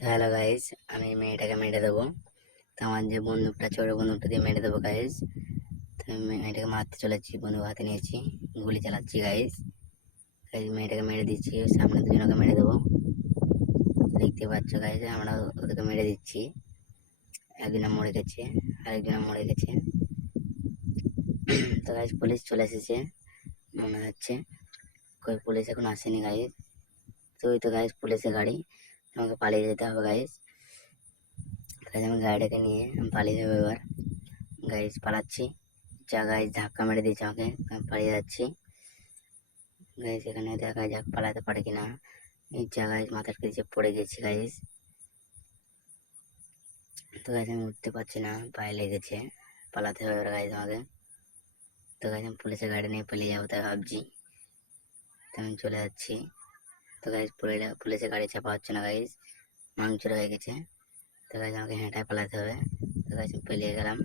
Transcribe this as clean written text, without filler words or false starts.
তো hello guys, আমি মেয়েটাকে মেরে দেবো। তো আমার যে বন্দুকটা ছোট বন্দুকটা দিয়ে মেরে দেবো গাইস। তো আমি মেয়েটাকে মারতে চলেছি, বন্দুক হাতে নিয়েছি, গুলি চালাচ্ছি গাইস। গাইস মেয়েটাকে মেরে দিচ্ছি, সামনে দুজনকে মেরে দেবো। দেখতে পাচ্ছ গাইস, আমরা ওদেরকে মেরে দিচ্ছি। একজনে মরে গেছে, আরেকজনে মরে গেছে। তো গাইস পুলিশ চলে এসেছে মনে হচ্ছে। কই পুলিশ এখন আসেনি গাইস। তো ওই তো গাইস পুলিশের গাড়ি, আমাকে পালিয়ে যেতে হবে গাইস। গাইস আমি গাড়িটাকে নিয়ে আমি পালিয়ে যাবো এবার। গাইস পালাচ্ছি, যা গাইস ধাক্কা মেরে দিয়েছে আমাকে, আমি পালিয়ে যাচ্ছি। গাইস এখানে দেখা যাক পালাতে পারে কিনা। এই জায়গায় মাথার কাছে পড়ে গেছি গাইস। তো গাইস আমি উঠতে পারছি না, পায়ে লেগেছে, পালাতে হবে এবার গাইস আমাকে। তো গাইস আমি পুলিশের গাড়ি নিয়ে পালিয়ে যাবো তাই ভাবছি। তো আমি চলে যাচ্ছি। তো গাইস পুলিশের গাড়ি চাপা হচ্ছে না গাইস, মাংচুর হয়ে গেছে। তো গাইস আমাকে হেঁটায় পালাতে হবে। তো গাইস আমি পালিয়ে গেলাম।